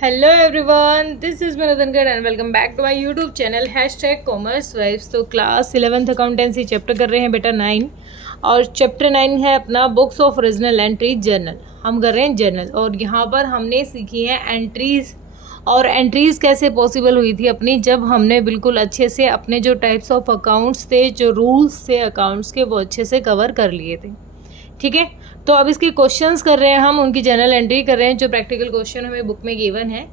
Hello everyone, this is मनोदनगढ़ and welcome back to my YouTube channel Commerce Vibes. तो class 11th accountancy chapter कर रहे हैं बेटा 9, और चैप्टर 9 है अपना books of original entry journal. हम कर रहे हैं जर्नल, और यहाँ पर हमने सीखी है एंट्रीज़, और एंट्रीज़ कैसे पॉसिबल हुई थी अपनी, जब हमने बिल्कुल अच्छे से अपने जो टाइप्स ऑफ अकाउंट्स थे, जो रूल्स थे अकाउंट्स के, वो अच्छे से कवर कर लिए थे। ठीक है, तो अब इसके क्वेश्चंस कर रहे हैं हम, उनकी जनरल एंट्री कर रहे हैं, जो प्रैक्टिकल क्वेश्चन हमें बुक में गिवन है।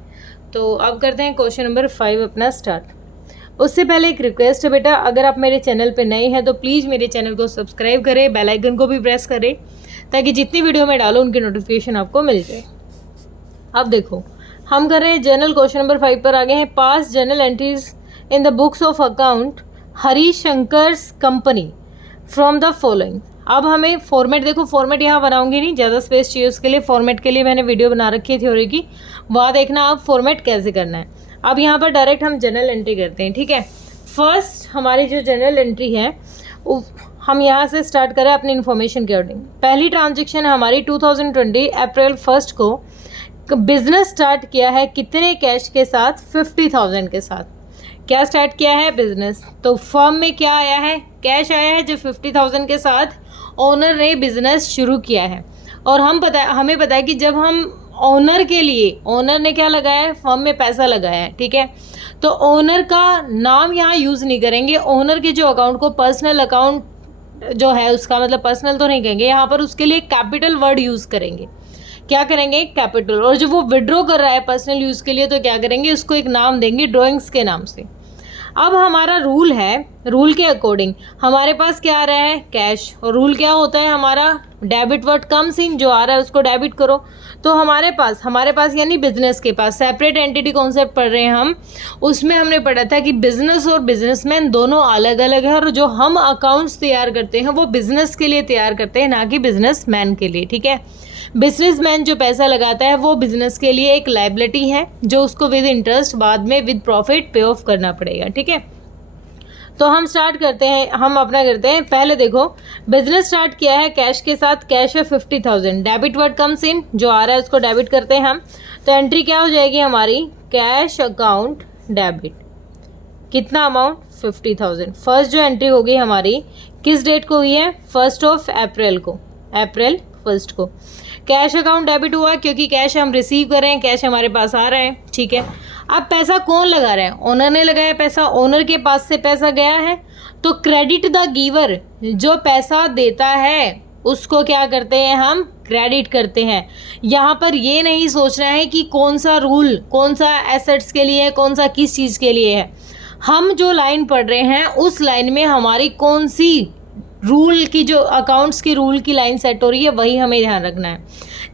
तो अब करते हैं क्वेश्चन नंबर 5 अपना स्टार्ट। उससे पहले एक रिक्वेस्ट है बेटा, अगर आप मेरे चैनल पे नए हैं तो प्लीज़ मेरे चैनल को सब्सक्राइब करें, बेल आइकन को भी प्रेस करें, ताकि जितनी वीडियो मैं डालूँ उनकी नोटिफिकेशन आपको मिल जाए। अब देखो, हम कर रहे हैं जनरल क्वेश्चन नंबर 5 पर आगे हैं। Pass general entries in the books of account Harishankar's company from the following. अब हमें फॉर्मेट, देखो फॉर्मेट यहाँ बनाऊंगी नहीं, ज़्यादा स्पेस चाहिए उसके लिए। फॉर्मेट के लिए मैंने वीडियो बना रखी है थ्योरी की, वहाँ देखना आप फॉर्मेट कैसे करना है। अब यहाँ पर डायरेक्ट हम जनरल एंट्री करते हैं। ठीक है, फर्स्ट हमारी जो जनरल एंट्री है हम यहाँ से स्टार्ट करें अपनी इन्फॉर्मेशन के अकॉर्डिंग। पहली ट्रांजेक्शन हमारी 2020 अप्रैल 1 को बिजनेस स्टार्ट किया है, कितने कैश के साथ? 50,000 के साथ। क्या स्टार्ट किया है? बिजनेस। तो फर्म में क्या आया है? कैश आया है, जो 50,000 के साथ ओनर ने बिजनेस शुरू किया है। और हमें पता है कि जब हम ओनर के लिए, ओनर ने क्या लगाया है? फर्म में पैसा लगाया है। ठीक है, तो ओनर का नाम यहाँ यूज़ नहीं करेंगे। ओनर के जो अकाउंट को पर्सनल अकाउंट जो है उसका, मतलब पर्सनल तो नहीं कहेंगे यहाँ पर, उसके लिए कैपिटल वर्ड यूज़ करेंगे। क्या करेंगे? कैपिटल। और जो वो विड्रॉ कर रहा है पर्सनल यूज़ के लिए, तो क्या करेंगे? उसको एक नाम देंगे ड्राइंग्स के नाम से। अब हमारा रूल है, रूल के अकॉर्डिंग हमारे पास क्या आ रहा है? कैश। और रूल क्या होता है हमारा? डेबिट वर्ड कम्स इन, जो आ रहा है उसको डेबिट करो। तो हमारे पास यानी बिजनेस के पास सेपरेट एंटिटी कॉन्सेप्ट पढ़ रहे हैं हम, उसमें हमने पढ़ा था कि बिजनेस और बिजनेसमैन दोनों अलग अलग है, और जो हम अकाउंट्स तैयार करते हैं वो बिजनेस के लिए तैयार करते हैं, ना कि बिजनेसमैन के लिए। ठीक है, बिजनेसमैन जो पैसा लगाता है वो बिजनेस के लिए एक लायबिलिटी है, जो उसको विद इंटरेस्ट बाद में विद प्रॉफिट पे ऑफ करना पड़ेगा। ठीक है, तो हम स्टार्ट करते हैं, हम अपना करते हैं। पहले देखो, बिजनेस स्टार्ट किया है कैश के साथ, कैश है 50,000, डेबिट वर्ड कम्स इन, जो आ रहा है उसको डेबिट करते हैं हम। तो एंट्री क्या हो जाएगी हमारी? Cash account debit. कितना अमाउंट? 50,000। फर्स्ट जो एंट्री होगी हमारी किस डेट को हुई है? 1 अप्रैल को, अप्रैल 1 को। कैश अकाउंट डेबिट हुआ क्योंकि कैश हम रिसीव कर रहे हैं, कैश हमारे पास आ रहा है। ठीक है, अब पैसा कौन लगा रहा है? ओनर ने लगाया पैसा, ओनर के पास से पैसा गया है, तो क्रेडिट द गिवर, जो पैसा देता है उसको क्या करते हैं हम? क्रेडिट करते हैं। यहाँ पर ये नहीं सोचना है कि कौन सा रूल, कौन सा एसेट्स के लिए है, कौन सा किस चीज़ के लिए है। हम जो लाइन पढ़ रहे हैं उस लाइन में हमारी कौन सी रूल की, जो अकाउंट्स की रूल की लाइन सेट हो रही है, वही हमें ध्यान रखना है।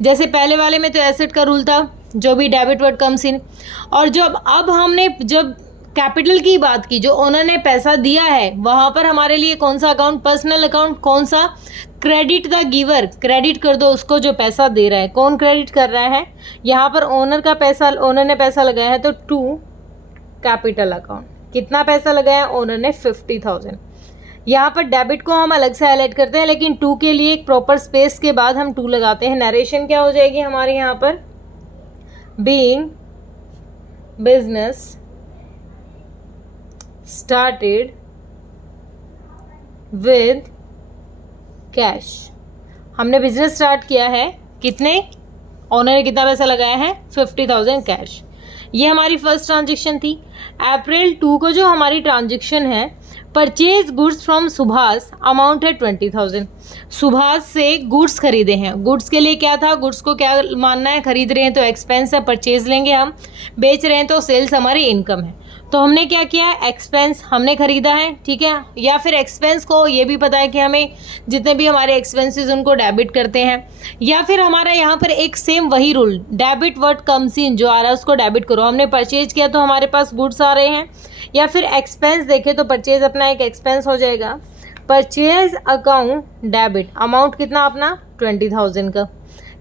जैसे पहले वाले में तो एसेट का रूल था, जो भी डेबिट वर्ड कम्स इन, और अब हमने जब कैपिटल की बात की, जो ओनर ने पैसा दिया है, वहाँ पर हमारे लिए कौन सा अकाउंट? Personal account. कौन सा? क्रेडिट द गिवर, क्रेडिट कर दो उसको जो पैसा दे रहा है। कौन क्रेडिट कर रहा है? यहाँ पर ओनर का पैसा, ओनर ने पैसा लगाया है, तो टू कैपिटल अकाउंट। कितना पैसा लगाया? ओनर ने 50,000। यहाँ पर डेबिट को हम अलग से हाईलाइट करते हैं, लेकिन टू के लिए एक प्रॉपर स्पेस के बाद हम टू लगाते हैं। नरेशन क्या हो जाएगी हमारे यहाँ पर? Being business started with cash. हमने बिजनेस स्टार्ट किया है, कितने? ओनर ने कितना पैसा लगाया है? 50,000 कैश। ये हमारी फर्स्ट ट्रांजेक्शन थी। अप्रैल 2 को जो हमारी ट्रांजेक्शन है, purchase goods from Subhash, amount है 20,000। सुभाष से गुड्स खरीदे हैं। गुड्स के लिए क्या था? गुड्स को क्या मानना है? खरीद रहे हैं तो एक्सपेंस है, परचेज लेंगे हम। बेच रहे हैं तो सेल्स हमारी इनकम है। तो हमने क्या किया? एक्सपेंस हमने खरीदा है। ठीक है, या फिर एक्सपेंस को ये भी पता है कि हमें जितने भी हमारे एक्सपेंसेस उनको डेबिट करते हैं। या फिर हमारा यहाँ पर एक सेम वही rule, debit word comes in, जो आ रहा है उसको डेबिट करो। हमने परचेज किया तो हमारे पास गुड्स आ रहे हैं। या फिर एक्सपेंस देखें तो परचेज अपना एक एक्सपेंस हो जाएगा। परचेज अकाउंट डेबिट, अमाउंट कितना अपना? 20,000 का।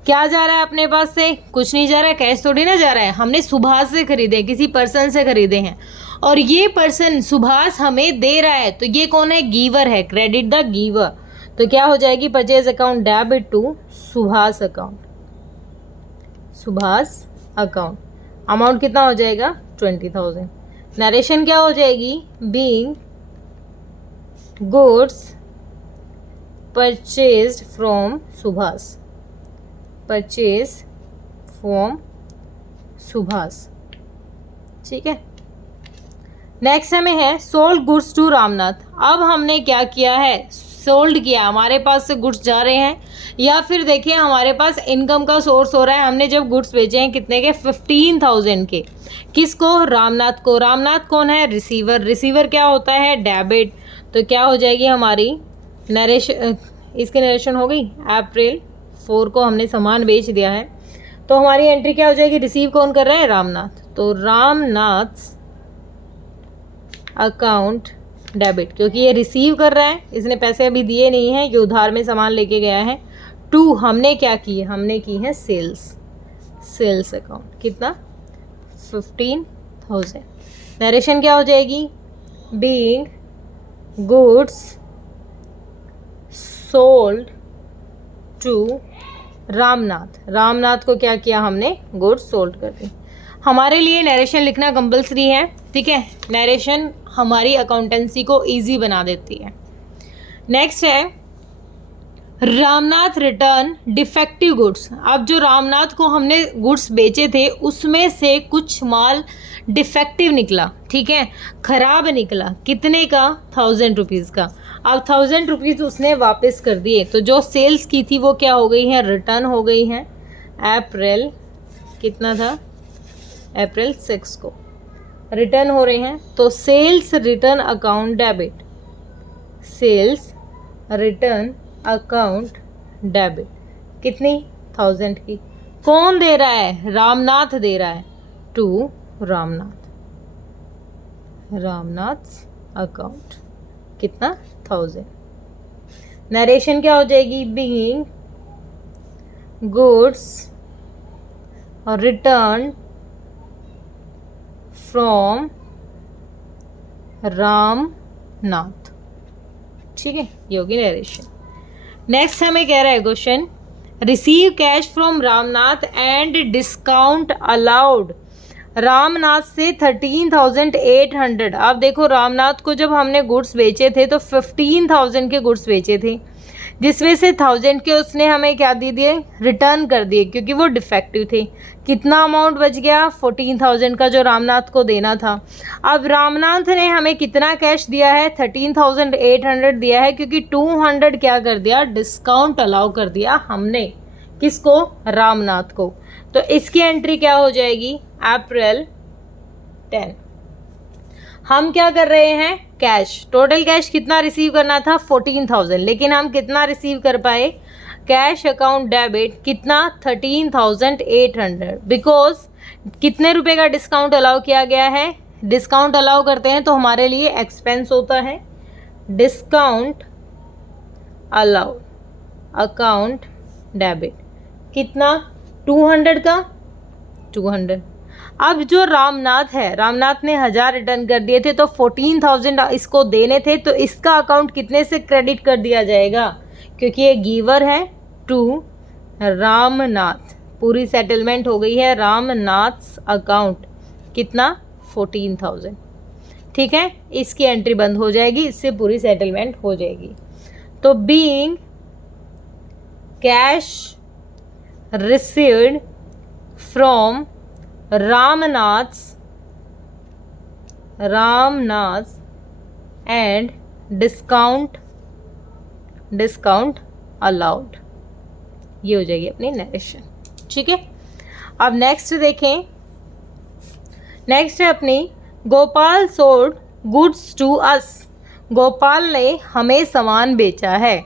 क्या जा रहा है अपने पास से? कुछ नहीं जा रहा है, कैश थोड़ी ना जा रहा है। हमने सुभाष से खरीदे, किसी पर्सन से खरीदे हैं, और ये पर्सन सुभाष हमें दे रहा है, तो ये कौन है? गिवर है, क्रेडिट द गिवर। तो क्या हो जाएगी? Purchase account debit to Subhash account, Subhash account. Amount कितना हो जाएगा 20,000। नरेशन क्या हो जाएगी, being goods purchased from Subhash, purchase from Subhash. ठीक है, नेक्स्ट हमें है सोल्ड गुड्स टू रामनाथ। अब हमने क्या किया है, सोल्ड किया, हमारे पास से गुड्स जा रहे हैं, या फिर देखिए हमारे पास इनकम का सोर्स हो रहा है। हमने जब गुड्स बेचे हैं कितने के, 15,000 के। किसको, रामनाथ को। रामनाथ कौन है, रिसीवर। रिसीवर क्या होता है, डेबिट। तो क्या हो जाएगी हमारी नरेशन, इसकी नरेशन हो गई। अप्रैल 4 को हमने सामान बेच दिया है, तो हमारी एंट्री क्या हो जाएगी, रिसीव कौन कर रहा है, रामनाथ। तो रामनाथ अकाउंट डेबिट, क्योंकि ये रिसीव कर रहा है, इसने पैसे अभी दिए नहीं हैं, ये उधार में सामान लेके गया है। टू हमने क्या की, हमने की है सेल्स, सेल्स अकाउंट। कितना, 15,000। नरेशन क्या हो जाएगी, being goods sold to Ramnath. Ramnath को क्या किया हमने, गुड्स सोल्ड कर दी। हमारे लिए नरेशन लिखना कंपलसरी है, ठीक है। नरेशन हमारी अकाउंटेंसी को इजी बना देती है। नेक्स्ट है रामनाथ रिटर्न डिफेक्टिव गुड्स। अब जो रामनाथ को हमने गुड्स बेचे थे उसमें से कुछ माल डिफेक्टिव निकला, ठीक है, खराब निकला। कितने का, 1000 रुपीज़ का। अब 1000 रुपीज़ उसने वापस कर दिए, तो जो सेल्स की थी वो क्या हो गई है, रिटर्न हो गई है। अप्रैल कितना था, अप्रैल 6 को रिटर्न हो रहे हैं, तो sales return account debit, sales return account debit. कितनी, 1000 की। कौन दे रहा है, रामनाथ दे रहा है, टू रामनाथ, रामनाथ अकाउंट। कितना, 1000। नरेशन क्या हो जाएगी, being goods return from Ramnath. ठीक है, ये होगी नरेशन। नेक्स्ट हमें कह रहा है question, receive cash from Ramnath and discount allowed. Ramnath से 13,800। अब देखो रामनाथ को जब हमने गुड्स बेचे थे तो 15,000 के गुड्स बेचे थे, जिसमें से 1000 के उसने हमें क्या दे दिए, रिटर्न कर दिए, क्योंकि वो डिफेक्टिव थे। कितना अमाउंट बच गया, 14,000 का, जो रामनाथ को देना था। अब रामनाथ ने हमें कितना कैश दिया है, 13,800 दिया है, क्योंकि 200 क्या कर दिया, डिस्काउंट अलाउ कर दिया हमने। किसको, रामनाथ को। तो इसकी एंट्री क्या हो जाएगी, अप्रैल 10। हम क्या कर रहे हैं, कैश, टोटल कैश कितना रिसीव करना था, 14,000, लेकिन हम कितना रिसीव कर पाए, कैश अकाउंट डेबिट कितना, 13,800, बिकॉज कितने रुपए का डिस्काउंट अलाउ किया गया है। डिस्काउंट अलाउ करते हैं तो हमारे लिए एक्सपेंस होता है, डिस्काउंट अलाउ अकाउंट डेबिट। कितना, 200 का, 200। अब जो रामनाथ है, रामनाथ ने 1000 रिटर्न कर दिए थे, तो 14,000 इसको देने थे, तो इसका अकाउंट कितने से क्रेडिट कर दिया जाएगा, क्योंकि ये गिवर है, टू रामनाथ। पूरी सेटलमेंट हो गई है, रामनाथ अकाउंट। कितना, 14,000। ठीक है, इसकी एंट्री बंद हो जाएगी, इससे पूरी सेटलमेंट हो जाएगी। तो being cash received from Ramnath and discount allowed, ये हो जाएगी अपनी नरेशन। ठीक है, अब नेक्स्ट देखें। नेक्स्ट है अपनी Gopal sold goods to us. Gopal ने हमें सामान बेचा है,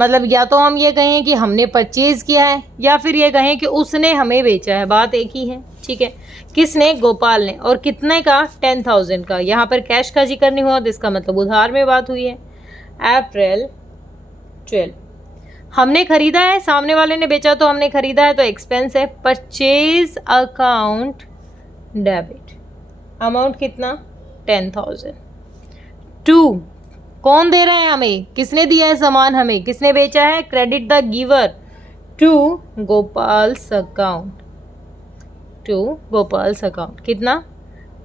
मतलब या तो हम ये कहें कि हमने परचेज किया है, या फिर ये कहें कि उसने हमें बेचा है, बात एक ही है। ठीक है, किसने, गोपाल ने। और कितने का, 10,000 का। यहाँ पर कैश का जिक्र नहीं हुआ, तो इसका मतलब उधार में बात हुई है। अप्रैल 12 हमने खरीदा है, सामने वाले ने बेचा तो हमने खरीदा है, तो एक्सपेंस है। परचेज अकाउंट डेबिट, अमाउंट कितना, 10,000। टू कौन दे रहा है हमें, किसने दिया है सामान हमें, किसने बेचा है, credit the giver, to Gopal's account, to Gopal's account, कितना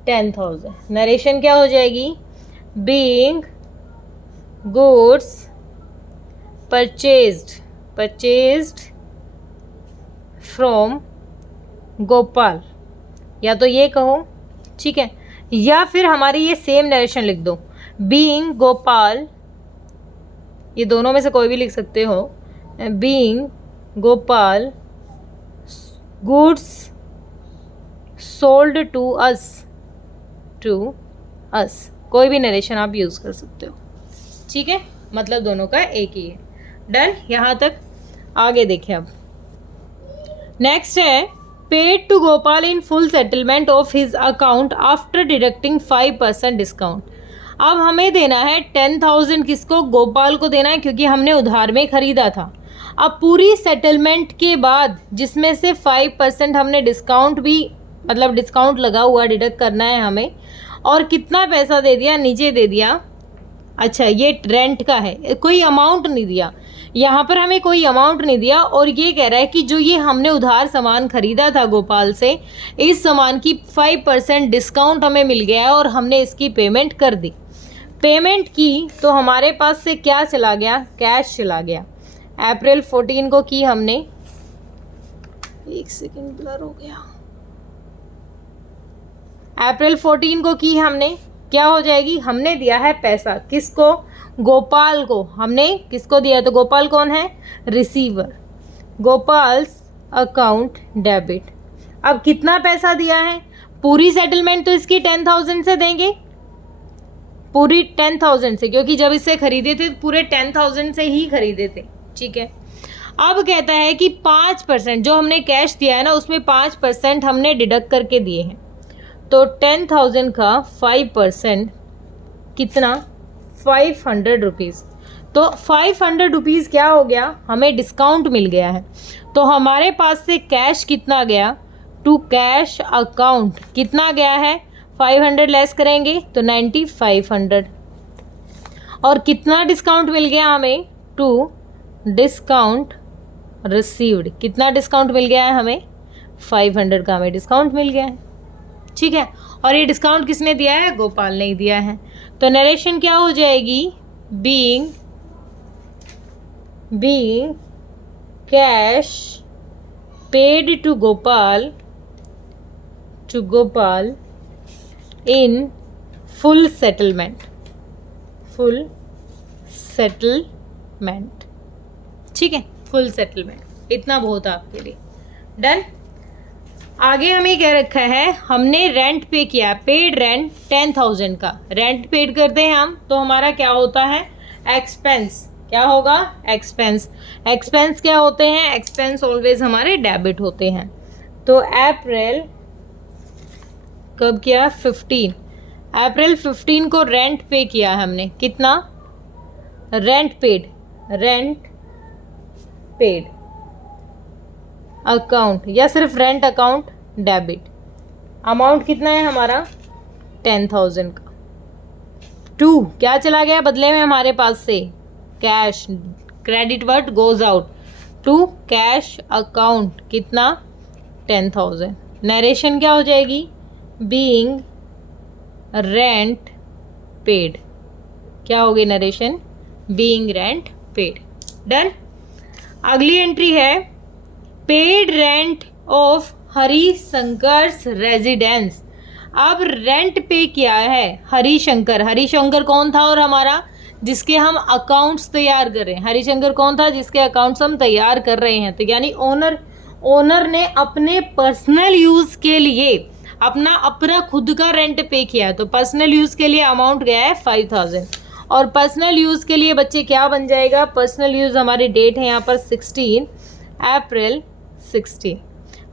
10,000। नरेशन क्या हो जाएगी, being goods purchased from Gopal, या तो ये कहो, ठीक है, या फिर हमारी ये सेम नरेशन लिख दो, बीइंग गोपाल, ये दोनों में से कोई भी लिख सकते हो, being Gopal goods sold to us, कोई भी नरेशन आप यूज़ कर सकते हो, ठीक है, मतलब दोनों का एक ही है। डन, यहाँ तक। आगे देखिए अब नेक्स्ट है paid to Gopal in full settlement of his account after deducting 5% discount. अब हमें देना है 10,000, किसको, गोपाल को देना है, क्योंकि हमने उधार में ख़रीदा था। अब पूरी सेटलमेंट के बाद जिसमें से 5% हमने डिस्काउंट भी, मतलब डिस्काउंट लगा हुआ डिडक्ट करना है हमें, और कितना पैसा दे दिया, नीचे दे दिया, अच्छा ये रेंट का है, कोई अमाउंट नहीं दिया यहाँ पर, हमें कोई अमाउंट नहीं दिया, और ये कह रहा है कि जो ये हमने उधार सामान ख़रीदा था गोपाल से, इस सामान की 5% डिस्काउंट हमें मिल गया है और हमने इसकी पेमेंट कर दी। पेमेंट की तो हमारे पास से क्या चला गया, कैश चला गया। अप्रैल 14 को की हमने, एक सेकेंड ब्लर हो गया, अप्रैल 14 को की हमने, क्या हो जाएगी, हमने दिया है पैसा, किसको, गोपाल को। हमने किसको दिया, तो गोपाल कौन है, रिसीवर, गोपाल्स अकाउंट डेबिट। अब कितना पैसा दिया है, पूरी सेटलमेंट तो इसकी 10,000 से देंगे, पूरी 10,000 से, क्योंकि जब इससे खरीदे थे पूरे 10,000 से ही खरीदे थे, ठीक है। अब कहता है कि 5% जो हमने कैश दिया है ना, उसमें 5% हमने डिडक्ट करके दिए हैं, तो 10,000 का 5% कितना, 500 रुपीज़। तो 500 रुपीज़ क्या हो गया, हमें डिस्काउंट मिल गया है, तो हमारे पास से कैश कितना गया, टू कैश अकाउंट कितना गया है, 500 लेस करेंगे तो 9,500, और कितना डिस्काउंट मिल गया हमें, टू डिस्काउंट रिसीव्ड, कितना डिस्काउंट मिल गया है हमें, 500 का हमें डिस्काउंट मिल गया है, ठीक है। और ये डिस्काउंट किसने दिया है, गोपाल ने ही दिया है। तो नरेशन क्या हो जाएगी, being cash paid to Gopal in full settlement, ठीक है, फुल सेटलमेंट, इतना बहुत है आपके लिए। डन। आगे हमें क्या रखा है, हमने रेंट पे किया, पेड रेंट 10,000 का, रेंट पेड करते हैं हम, तो हमारा क्या होता है, एक्सपेंस, क्या होगा, एक्सपेंस क्या होते हैं, एक्सपेंस ऑलवेज हमारे डेबिट होते हैं। तो अप्रैल कब किया, 15, अप्रैल 15 को रेंट पे किया हमने, कितना, रेंट पेड अकाउंट, या सिर्फ रेंट अकाउंट डेबिट, अमाउंट कितना है हमारा 10,000 का, टू क्या चला गया बदले में हमारे पास से, cash, credit word goes out, to cash account कितना 10,000। नरेशन क्या हो जाएगी, बीइंग रेंट पेड, क्या होगी narration, being rent paid. Done. अगली एंट्री है पेड रेंट ऑफ हरिशंकर्स रेजिडेंस। अब रेंट पे किया है हरिशंकर कौन था, और हमारा जिसके हम अकाउंट्स तैयार कर रहे हैं, हरिशंकर कौन था जिसके अकाउंट्स हम तैयार कर रहे हैं, तो यानी ओनर ने अपने पर्सनल यूज़ के लिए अपना खुद का रेंट पे किया, तो पर्सनल यूज़ के लिए अमाउंट गया है 5,000, और पर्सनल यूज़ के लिए बच्चे क्या बन जाएगा, पर्सनल यूज़ हमारी डेट है यहाँ पर 16 अप्रैल 16।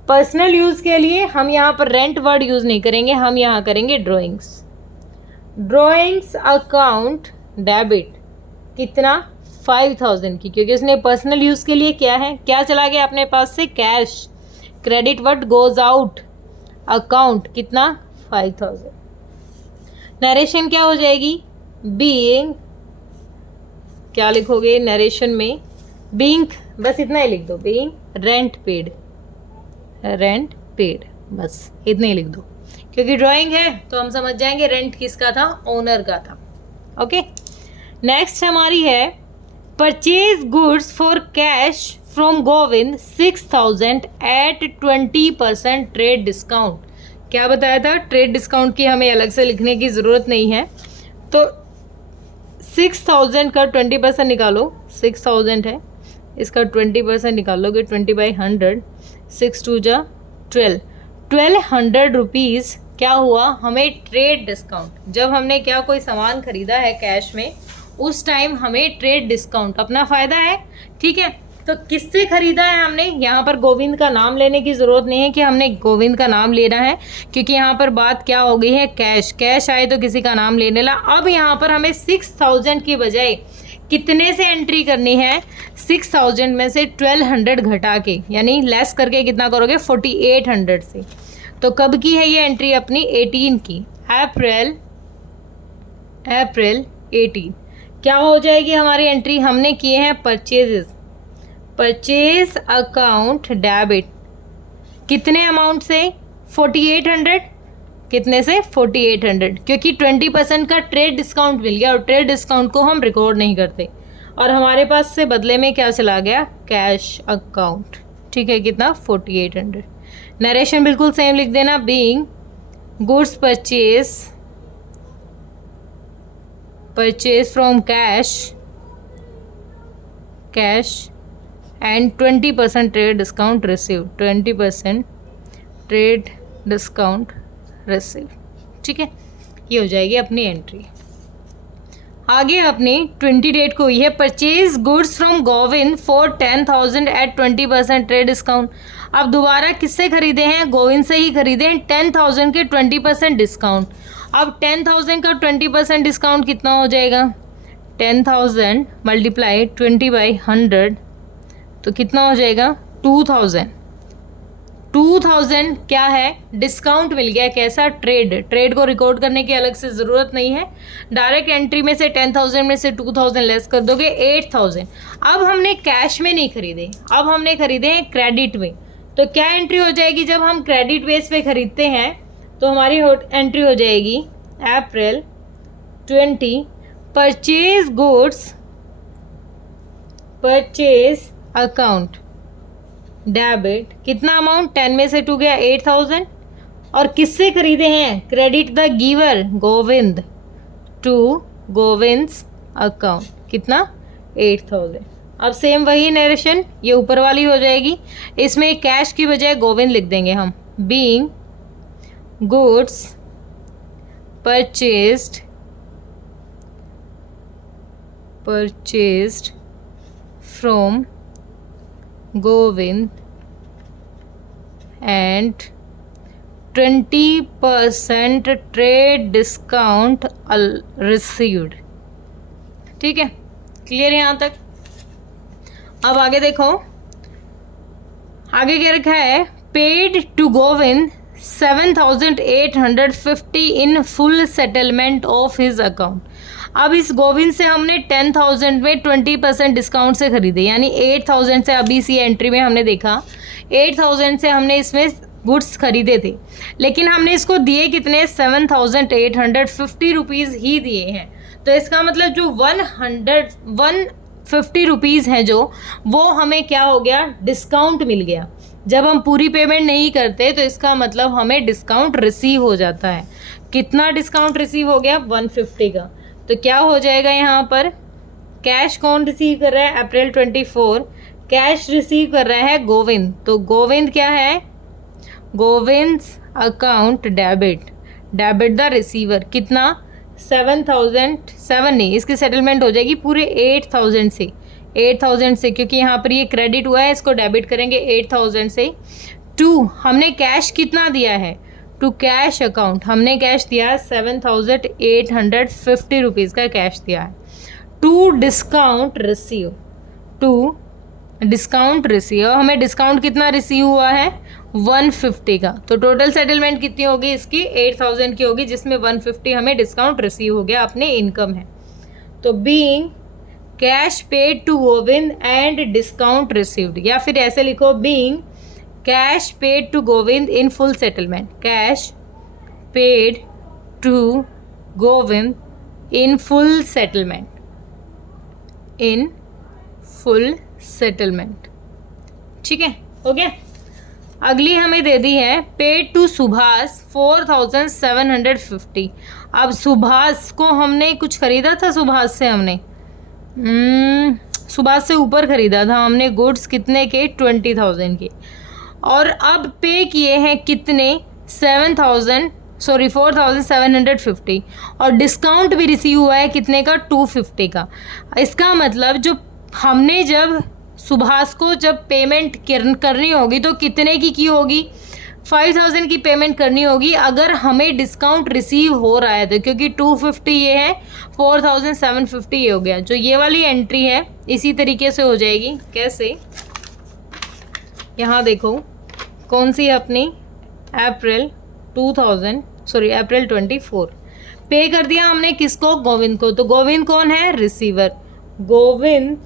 पर्सनल यूज़ के लिए हम यहाँ पर रेंट वर्ड यूज़ नहीं करेंगे, हम यहाँ करेंगे ड्रॉइंग्स अकाउंट डेबिट, कितना 5,000 की, क्योंकि उसने पर्सनल यूज़ के लिए क्या है, क्या चला गया अपने पास से, cash, credit word goes out, account कितना 5,000। नरेशन क्या हो जाएगी, बीइंग, क्या लिखोगे नरेशन में, बीइंग, बस इतना ही लिख दो, बीइंग रेंट पेड, बस इतने ही लिख दो, क्योंकि ड्राइंग है तो हम समझ जाएंगे रेंट किसका था, ओनर का था। ओके, नेक्स्ट हमारी है purchase goods for cash from Govind 6000 at 20% trade discount. क्या बताया था, ट्रेड डिस्काउंट की हमें अलग से लिखने की ज़रूरत नहीं है। तो 6000 का 20% निकालो, 6000 है, इसका 20% निकालोगे 20/100, 6 2 जा 1200 रुपीज़ क्या हुआ हमें ट्रेड डिस्काउंट। जब हमने क्या कोई सामान खरीदा है कैश में, उस टाइम हमें ट्रेड डिस्काउंट, अपना फ़ायदा है, ठीक है। तो किससे खरीदा है हमने, यहाँ पर गोविंद का नाम लेने की ज़रूरत नहीं है कि हमने गोविंद का नाम लेना है, क्योंकि यहाँ पर बात क्या हो गई है, कैश आए तो किसी का नाम लेने ला। अब यहाँ पर हमें 6000 की बजाय कितने से एंट्री करनी है, 6000 में से 1200 घटा के, यानी लेस करके कितना करोगे, 4800 से। तो कब की है ये एंट्री अपनी, 18 की, अप्रैल 18। क्या हो जाएगी हमारी एंट्री, हमने किए हैं परचेज अकाउंट डेबिट, कितने अमाउंट से, 4800, कितने से, 4800, क्योंकि 20% का ट्रेड डिस्काउंट मिल गया और ट्रेड डिस्काउंट को हम रिकॉर्ड नहीं करते, और हमारे पास से बदले में क्या चला गया, कैश अकाउंट, ठीक है, कितना, 4800। नरेशन बिल्कुल सेम लिख देना, being goods purchase from cash and 20% trade discount receive, 20% trade discount receive, ठीक है। ये हो जाएगी अपनी एंट्री। आगे अपनी 20 डेट को हुई है purchase goods from Govind for 10,000 at 20% trade discount. अब दोबारा किससे खरीदे हैं, गोविंद से ही खरीदे हैं, 10,000 के 20% डिस्काउंट। अब 10,000 का 20% डिस्काउंट कितना हो जाएगा, 10,000 मल्टीप्लाई 20/100, तो कितना हो जाएगा, 2000 क्या है, डिस्काउंट मिल गया, कैसा, ट्रेड को रिकॉर्ड करने की अलग से ज़रूरत नहीं है, डायरेक्ट एंट्री में से 10,000 में से 2000 लेस कर दोगे, 8000। अब हमने कैश में नहीं खरीदे, अब हमने खरीदे हैं क्रेडिट में। तो क्या एंट्री हो जाएगी, जब हम क्रेडिट बेस पे खरीदते हैं तो हमारी एंट्री हो जाएगी अप्रैल 20 परचेज अकाउंट डेबिट, कितना अमाउंट, 10 में से 2 गया, 8000, और किससे खरीदे हैं, credit the giver Govind to Govind's account, कितना, 8000। अब सेम वही नरेशन, ये ऊपर वाली हो जाएगी, इसमें कैश की बजाय गोविंद लिख देंगे हम, being goods purchased from Govind and 20% trade discount received, ठीक है, क्लियर है यहाँ तक। अब आगे देखो, आगे क्या रखा है, paid to Govind 7,850 in full settlement of his account. अब इस गोविंद से हमने 10,000 में 20% डिस्काउंट से खरीदे, यानी 8,000 से, अभी इसी एंट्री में हमने देखा 8,000 से हमने इसमें गुड्स खरीदे थे, लेकिन हमने इसको दिए कितने, 7,850 रुपीज़ ही दिए हैं। तो इसका मतलब जो 150 रुपीज़ हैं जो, वो हमें क्या हो गया, डिस्काउंट मिल गया। जब हम पूरी पेमेंट नहीं करते तो इसका मतलब हमें डिस्काउंट रिसीव हो जाता है। कितना डिस्काउंट रिसीव हो गया, 150 का। तो क्या हो जाएगा यहाँ पर, कैश कौन रिसीव कर रहा है, अप्रैल 24 कैश रिसीव कर रहा है गोविंद, तो गोविंद क्या है, गोविंद्स अकाउंट डेबिट द रिसीवर, कितना, 7,007 नहीं, इसकी सेटलमेंट हो जाएगी पूरे 8,000 से, क्योंकि यहाँ पर ये क्रेडिट हुआ है, इसको डेबिट करेंगे 8,000 से। टू हमने कैश कितना दिया है, टू कैश अकाउंट हमने कैश दिया 7,850 रुपीज़ का कैश दिया है। टू डिस्काउंट रिसीव, हमें डिस्काउंट कितना रिसीव हुआ है, 150 का। तो टोटल सेटलमेंट कितनी होगी इसकी, 8,000 की होगी, जिसमें 150 हमें डिस्काउंट रिसीव हो गया, अपने इनकम है। तो being cash paid to Govind and discount received, या फिर ऐसे लिखो, being cash paid to Govind in full settlement, cash paid to Govind in full settlement, in full settlement. ठीक है, हो गया। अगली हमें दे दी है पेड टू सुभाष 4750। अब सुभाष को हमने कुछ खरीदा था, सुभाष से हमने सुभाष से ऊपर खरीदा था हमने गुड्स, कितने के 20,000 के, और अब पे किए हैं कितने 4,750, और डिस्काउंट भी रिसीव हुआ है कितने का 250 का। इसका मतलब जो हमने जब सुभाष को जब पेमेंट करनी होगी तो कितने की होगी, 5,000 की पेमेंट करनी होगी अगर हमें डिस्काउंट रिसीव हो रहा है तो, क्योंकि 250 ये है, 4,750 ये हो गया। जो ये वाली एंट्री है इसी तरीके से हो जाएगी। कैसे, यहाँ देखो कौन सी है अपनी, अप्रैल 24 पे कर दिया हमने किसको, गोविंद को। तो गोविंद कौन है, रिसीवर। गोविंद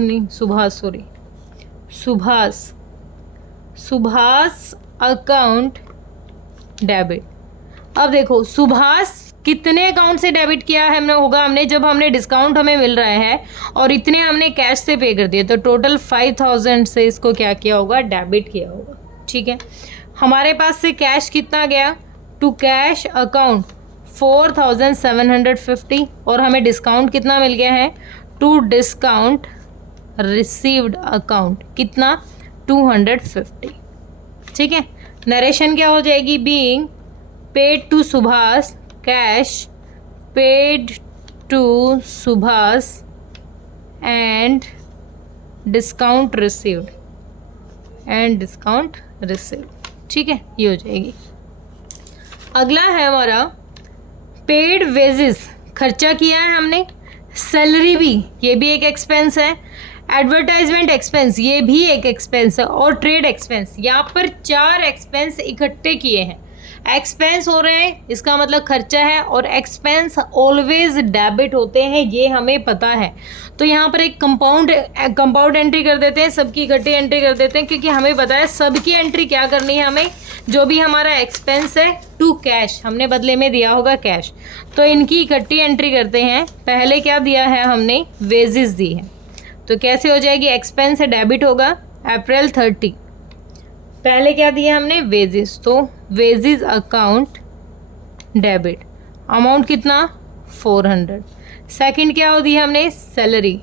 नहीं, Subhash, sorry, Subhash account debit. अब देखो सुभाष कितने अकाउंट से डेबिट किया है हमने जब हमने डिस्काउंट हमें मिल रहा है और इतने हमने कैश से पे कर दिए, तो टोटल 5,000 से इसको क्या किया होगा, डेबिट किया होगा। ठीक है, हमारे पास से कैश कितना गया, टू कैश अकाउंट 4,750, और हमें डिस्काउंट कितना मिल गया है, टू डिस्काउंट रिसीव्ड अकाउंट कितना 250। ठीक है, नरेशन क्या हो जाएगी, being paid to Subhash, cash paid to Subhash and discount received, ठीक है, ये हो जाएगी। अगला है हमारा पेड वेजेस, खर्चा किया है हमने, सैलरी भी, ये भी एक एक्सपेंस है, एडवर्टाइजमेंट एक्सपेंस ये भी एक एक्सपेंस है, और ट्रेड एक्सपेंस। यहाँ पर 4 एक्सपेंस इकट्ठे किए हैं। एक्सपेंस हो रहे हैं इसका मतलब खर्चा है, और एक्सपेंस ऑलवेज डेबिट होते हैं, ये हमें पता है। तो यहाँ पर एक कंपाउंड एंट्री कर देते हैं, सबकी इकट्ठी एंट्री कर देते हैं, क्योंकि हमें पता है सबकी एंट्री क्या करनी है हमें, जो भी हमारा एक्सपेंस है टू कैश, हमने बदले में दिया होगा कैश, तो इनकी इकट्ठी एंट्री करते हैं। पहले क्या दिया है हमने, वेजेस दी है, तो कैसे हो जाएगी, एक्सपेंस से डेबिट होगा, अप्रैल 30। पहले क्या दिया हमने, वेजेस, तो वेजेस अकाउंट डेबिट, अमाउंट कितना 400। सेकंड क्या हो दिया हमने, सैलरी,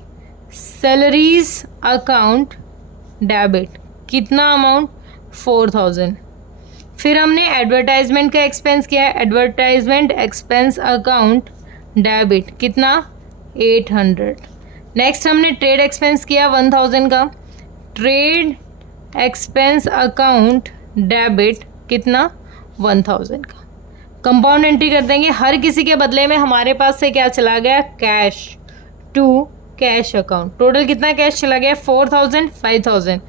सैलरीज अकाउंट डेबिट, कितना अमाउंट 4,000। फिर हमने एडवर्टाइजमेंट का एक्सपेंस किया है, एडवर्टाइजमेंट एक्सपेंस अकाउंट डेबिट, कितना 800। नेक्स्ट हमने ट्रेड एक्सपेंस किया 1,000 का, ट्रेड एक्सपेंस अकाउंट डेबिट, कितना 1,000 का। कंपाउंड एंट्री कर देंगे, हर किसी के बदले में हमारे पास से क्या चला गया, cash to cash account. Total कितना कैश चला गया, 4,000, 5,000,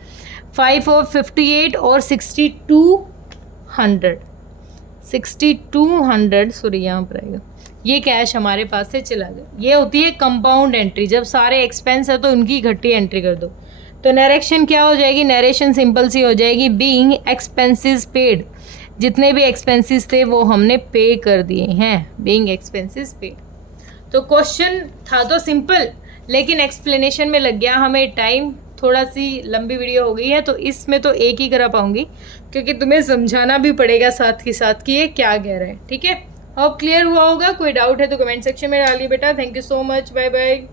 5 और 58 और 6,200, सॉरी यहाँ पर आएगा, ये कैश हमारे पास से चला गया। ये होती है कंपाउंड एंट्री, जब सारे एक्सपेंस है तो उनकी इकट्ठी एंट्री कर दो। तो नरेशन क्या हो जाएगी, नरेशन सिंपल सी हो जाएगी, बीइंग एक्सपेंसेस पेड, जितने भी एक्सपेंसेस थे वो हमने पे कर दिए हैं, बीइंग एक्सपेंसेस पेड। तो क्वेश्चन था तो सिंपल, लेकिन एक्सप्लेनेशन में लग गया हमें टाइम, थोड़ा सी लंबी वीडियो हो गई है, तो इसमें तो एक ही करा पाऊंगी, क्योंकि तुम्हें समझाना भी पड़ेगा साथ ही साथ कि ये क्या कह रहा है। ठीक है, होप क्लियर हुआ होगा। कोई डाउट है तो कमेंट सेक्शन में डालिए बेटा। Thank you so much, bye bye.